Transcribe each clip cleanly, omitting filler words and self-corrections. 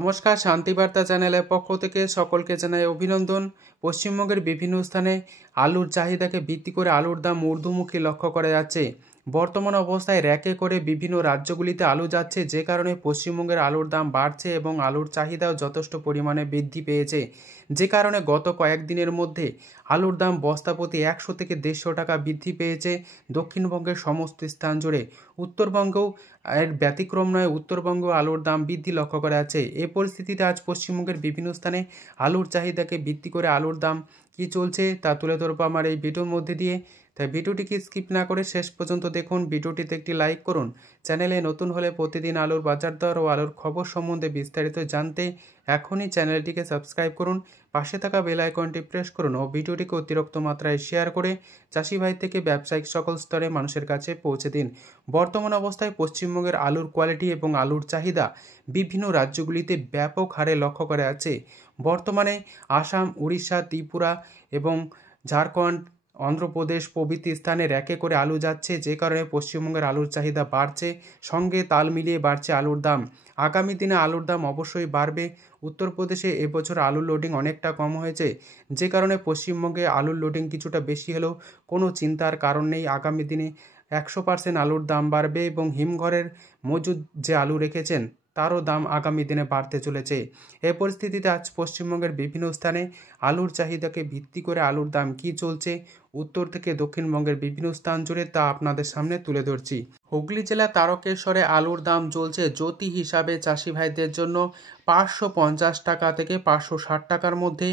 নমস্কার, শান্তিবার্তা চ্যানেলের পক্ষ থেকে সকলকে জানাই অভিনন্দন। পশ্চিমবঙ্গের বিভিন্ন স্থানে আলুর চাহিদাকে ভিত্তি করে আলুর দাম ঊর্ধ্বমুখী লক্ষ্য করা যাচ্ছে। বর্তমান অবস্থায় র্যাকে করে বিভিন্ন রাজ্যগুলিতে আলু যাচ্ছে, যে কারণে পশ্চিমবঙ্গের আলুর দাম বাড়ছে এবং আলুর চাহিদাও যথেষ্ট পরিমাণে বৃদ্ধি পেয়েছে। যে কারণে গত কয়েকদিনের মধ্যে আলুর দাম বস্তা প্রতি 100 থেকে 150 টাকা বৃদ্ধি পেয়েছে দক্ষিণবঙ্গের সমস্ত স্থান জুড়ে। উত্তরবঙ্গেও এর ব্যতিক্রম নয়, উত্তরবঙ্গেও আলুর দাম বৃদ্ধি লক্ষ্য করা যাচ্ছে। এই পরিস্থিতিতে আজ পশ্চিমবঙ্গের বিভিন্ন স্থানে আলুর চাহিদাকে ভিত্তি করে আলুর দাম কী চলছে তা তুলে ধরবো আমার এই ভিডিওর মধ্যে দিয়ে। তাই ভিডিওটিকে স্কিপ না করে শেষ পর্যন্ত দেখুন। ভিডিওটিতে একটি লাইক করুন। চ্যানেলে নতুন হলে প্রতিদিন আলুর বাজার দর ও আলুর খবর সম্বন্ধে বিস্তারিত জানতে এখনই চ্যানেলটিকে সাবস্ক্রাইব করুন, পাশে থাকা বেল আইকনটি প্রেস করুন ও ভিডিওটিকে অতিরিক্ত মাত্রায় শেয়ার করে চাষি ভাই থেকে ব্যবসায়িক সকল স্তরে মানুষের কাছে পৌঁছে দিন। বর্তমান অবস্থায় পশ্চিমবঙ্গের আলুর কোয়ালিটি এবং আলুর চাহিদা বিভিন্ন রাজ্যগুলিতে ব্যাপক হারে লক্ষ্য করা যাচ্ছে। বর্তমানে আসাম, উড়িষ্যা, ত্রিপুরা এবং ঝাড়খণ্ড, অন্ধ্রপ্রদেশ প্রভৃতি স্থানে র্যাকে করে আলু যাচ্ছে, যে কারণে পশ্চিমবঙ্গের আলুর চাহিদা বাড়ছে, সঙ্গে তাল মিলিয়ে বাড়ছে আলুর দাম। আগামী দিনে আলুর দাম অবশ্যই বাড়বে। উত্তরপ্রদেশে এবছর আলুর লোডিং অনেকটা কম হয়েছে, যে কারণে পশ্চিমবঙ্গে আলুর লোডিং কিছুটা বেশি হলেও কোনো চিন্তার কারণ নেই। আগামী দিনে 100% আলুর দাম বাড়বে এবং হিমঘরের মজুদ যে আলু রেখেছেন তারও দাম আগামী দিনে বাড়তে চলেছে। এই পরিস্থিতিতে আজ পশ্চিমবঙ্গের বিভিন্ন স্থানে আলুর চাহিদাকে ভিত্তি করে আলুর দাম কী চলছে উত্তর থেকে দক্ষিণবঙ্গের বিভিন্ন স্থান জুড়ে তা আপনাদের সামনে তুলে ধরছি। হুগলি জেলা তারকেশ্বরে আলুর দাম চলছে জ্যোতি হিসাবে চাষি ভাইদের জন্য 550 টাকা থেকে 560 টাকার মধ্যে।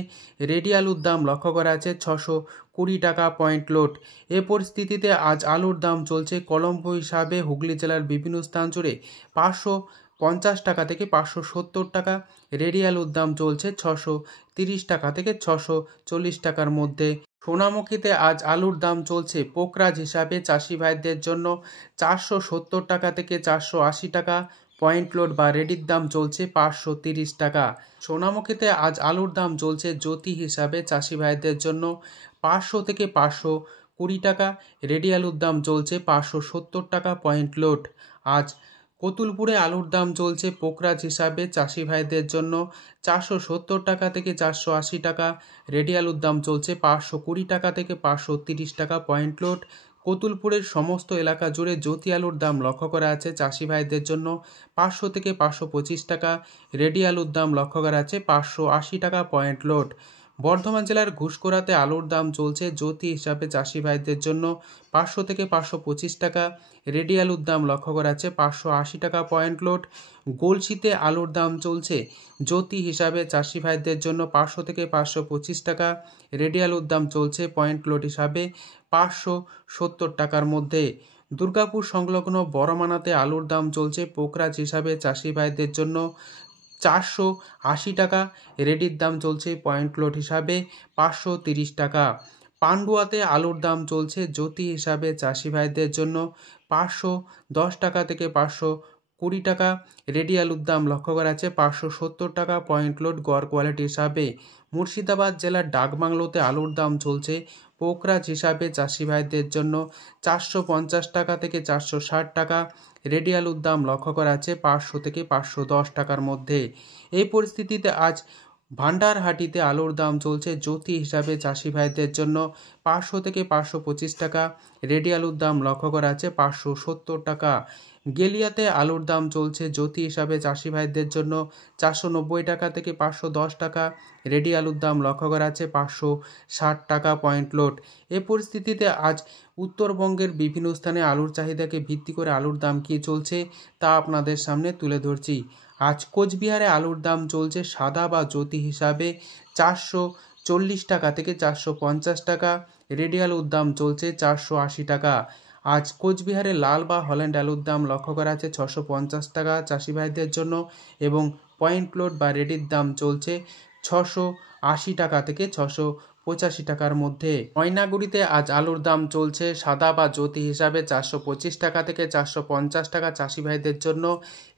রেডি আলুর দাম লক্ষ্য করা আছে 620 টাকা পয়েন্ট লোড। এ পরিস্থিতিতে আজ আলুর দাম চলছে কলম্বো হিসাবে হুগলি জেলার বিভিন্ন স্থান জুড়ে 550 টাকা থেকে 570 টাকা। রেডি আলুর দাম চলছে 630 টাকা থেকে 640 টাকার মধ্যে। সোনামুখীতে আজ আলুর দাম চলছে পোকরাজ হিসাবে চাষি ভাইদের জন্য 470 টাকা থেকে 480 টাকা পয়েন্ট লোড বা রেডির দাম চলছে 530 টাকা। সোনামুখীতে আজ আলুর দাম চলছে জ্যোতি হিসাবে চাষি ভাইদের জন্য 500 থেকে 520 টাকা। রেডি আলুর দাম চলছে 570 টাকা পয়েন্ট লোড। আজ কতুলপুরে আলুর দাম চলছে পোকরাজ হিসাবে চাষি ভাইদের জন্য 470 টাকা থেকে 480 টাকা। রেডি আলুর দাম চলছে 520 টাকা থেকে 530 টাকা পয়েন্ট লোড। কতুলপুরের সমস্ত এলাকা জুড়ে জ্যোতি আলুর দাম লক্ষ্য করা আছে চাষি ভাইদের জন্য 500 থেকে 525 টাকা। রেডি আলুর দাম লক্ষ্য করা আছে 580 টাকা পয়েন্ট লোড। বর্ধমান জেলার ঘুষকোড়াতে আলুর দাম চলছে জ্যোতি হিসাবে চাষি ভাইদের জন্য 500 থেকে 525 টাকা। রেডি আলুর দাম লক্ষ্য করা আছে 580 টাকা পয়েন্ট লোড। গলসিতে আলুর দাম চলছে জ্যোতি হিসাবে চাষি ভাইদের জন্য 500 থেকে 525 টাকা। রেডি আলুর দাম চলছে পয়েন্ট লোড হিসাবে 570 টাকার মধ্যে। দুর্গাপুর সংলগ্ন বড়মানাতে আলুর দাম চলছে পোকরাজ হিসাবে চাষি ভাইদের জন্য 480 টাকা। রেডির দাম চলছে পয়েন্ট লোড হিসাবে 530 টাকা। পান্ডুয়াতে আলুর দাম চলছে জ্যোতি হিসাবে চাষি ভাইদের জন্য 510 টাকা থেকে 520 টাকা। রেডি আলুর দাম লক্ষ্য করা আছে 570 টাকা পয়েন্ট লোড গড় কোয়ালিটি হিসাবে। মুর্শিদাবাদ জেলার ডাকবাংলোতে আলুর দাম চলছে পোকরাজ হিসাবে চাষি ভাইদের জন্য 450 টাকা থেকে 460 টাকা। রেডি আলুর দাম লক্ষ্য করা আছে 500 থেকে 510 টাকার মধ্যে। এই পরিস্থিতিতে আজ ভান্ডারহাটিতে আলুর দাম চলছে জ্যোতি হিসাবে চাষি ভাইদের জন্য 500 থেকে 525 টাকা। রেডি আলুর দাম লক্ষ্য করা আছে 570 টাকা। গেলিয়াতে আলুর দাম চলছে জ্যোতি হিসাবে চাষি ভাইদের জন্য 490 টাকা থেকে 510 টাকা। রেডি আলুর দাম লক্ষ্য করা আছে 560 টাকা পয়েন্ট লোড। এ পরিস্থিতিতে আজ উত্তরবঙ্গের বিভিন্ন স্থানে আলুর চাহিদাকে ভিত্তি করে আলুর দাম কী চলছে তা আপনাদের সামনে তুলে ধরছি। আজ কোচবিহারে আলুর দাম চলছে সাদা বা জ্যোতি হিসাবে 440 টাকা থেকে 450 টাকা। রেডি আলুর দাম চলছে 480 টাকা। আজ কোচবিহারে লাল বা হল্যান্ড আলুর দাম লক্ষ্য করা আছে 650 টাকা চাষি ভাইদের জন্য এবং পয়েন্ট লোড বা রেডির দাম চলছে 680 টাকা থেকে 685 টাকার মধ্যে। ময়নাগুড়িতে আজ আলুর দাম চলছে সাদা বা জ্যোতি হিসাবে 425 টাকা থেকে 450 টাকা চাষি ভাইদের জন্য।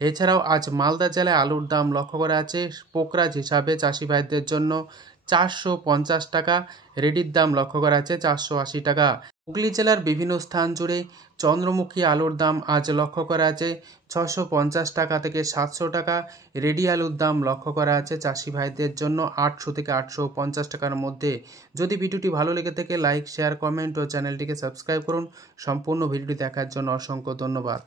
এছাড়াও আজ মালদা জেলায় আলুর দাম লক্ষ্য করা আছে পোকরাজ হিসাবে চাষি ভাইদের জন্য 450 টাকা। রেডির দাম লক্ষ্য করা আছে 480 টাকা। হুগলি জেলার বিভিন্ন স্থান জুড়ে চন্দ্রমুখী আলুর দাম আজ লক্ষ্য করা আছে 650 টাকা থেকে 700 টাকা। রেডি আলুর দাম লক্ষ্য করা আছে চাষি ভাইদের জন্য 800 থেকে 850 টাকার মধ্যে। যদি ভিডিওটি ভালো লেগে থাকে লাইক, শেয়ার, কমেন্ট ও চ্যানেলটিকে সাবস্ক্রাইব করুন। সম্পূর্ণ ভিডিওটি দেখার জন্য অসংখ্য ধন্যবাদ।